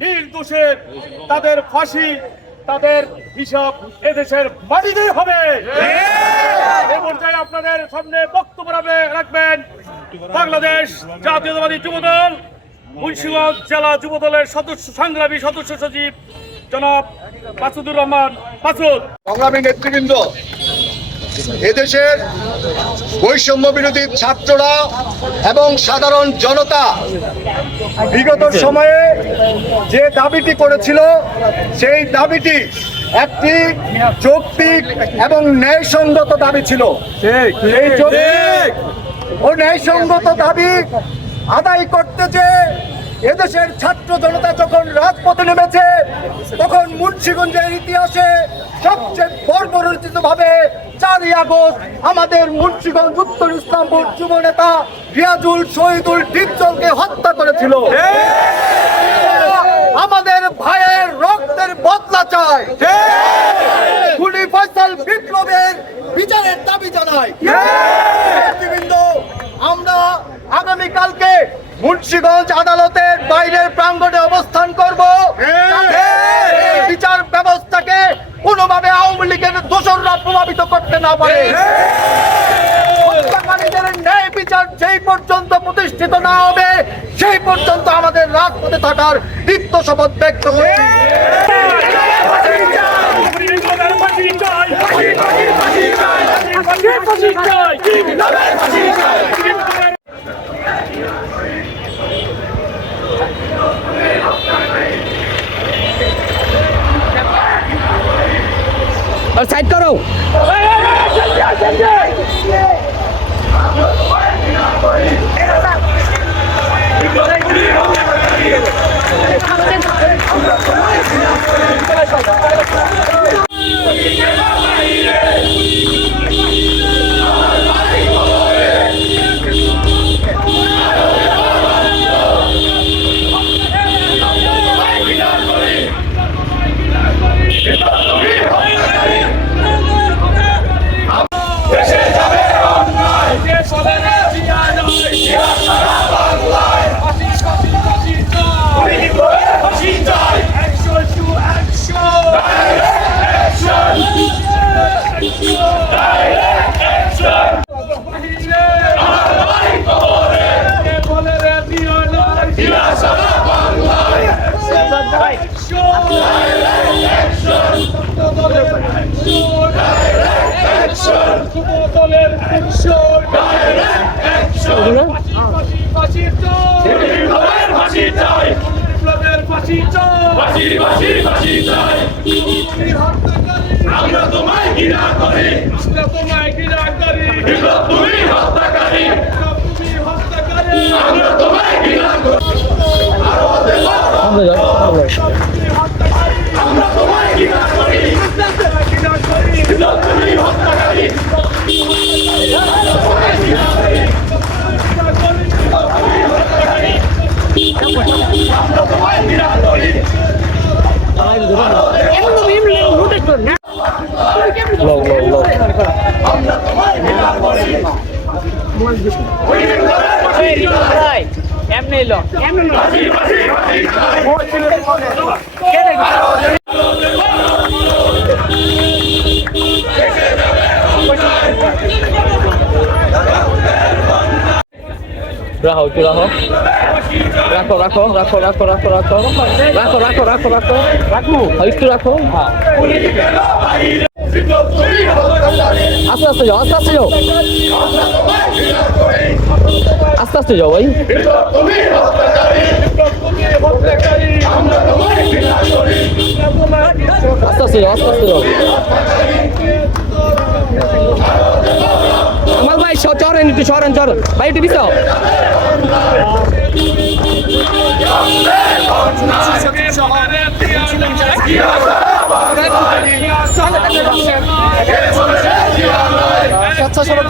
নির্দোষে তাদের ফাঁসি তাদের হিসাব এদেশের মাটিতেই হবে। এই পর্যায়ে আপনাদের সামনে বক্তব্য রাখবে- রাখবেন বাংলাদেশ জাতীয়তাবাদী যুবদল মুন্সিগঞ্জ জেলা যুবদলের সদস্য সংগ্রামী সদস্য সচিব জনাব মাসুদুর রহমান মাসুদ। সংগ্রামী নেতৃবৃন্দ এদেশের বৈষম্য বিরোধী ছাত্ররা এবং সাধারণ জনতা বিগত সময়ে যে দাবিটি করেছিল, সেই দাবিটি একটি যৌক্তিক এবং ন্যায়সঙ্গত দাবি ছিল। যৌক্তিক ও ন্যায়সঙ্গত দাবি আদায় করতে যে এদেশের ছাত্র জনতা যখন রাজপথে নেমেছে, তখন মুন্সিগঞ্জের ইতিহাসে সবচেয়ে বর্বরচিত ভাবে চারই আগস্ট। আমাদের উত্তর ইসলামপুর যুব নেতা রিয়াজুল শহীদুল হত্যা করেছিল। আমাদের ভাইয়ের রক্তের বদলা ফয়সাল বিপ্লবের বিচারের দাবি জানাই আমরা আগামীকালকে মুন্সিগঞ্জ আদালতের বাইরের প্রাঙ্গণে অবস্থান আওয়ামী লীগের দোসররা প্রভাবিত করতে না পারে। হত্যাকারীদের ন্যায় বিচার যেই পর্যন্ত প্রতিষ্ঠিত না হবে সেই পর্যন্ত আমাদের রাজপথে থাকার দীপ্ত শপথ ব্যক্ত সাইড করো আমরা তোমায় ঘৃণা করি আমরা তোমায় ঘৃণা করি তুমি হত্যাকারী লও লও লও এমনি লো রাহো একটু রাহো রাখো রাখো রাখো রাখো রাখো রাখো। রাখো রাখো রাখো রাখো। রাখো একটু রাখো। আস্তে আস্তে যাও, আস্তে আস্তে যাও। আস্তে আস্তে যাও ভাই। আস্তে আস্তে যাও, আস্তে আস্তে যাও। আমার ভাই চরেন একটু চরেন চর ভাই একটু বিচাও স্বেচ্ছাসেবক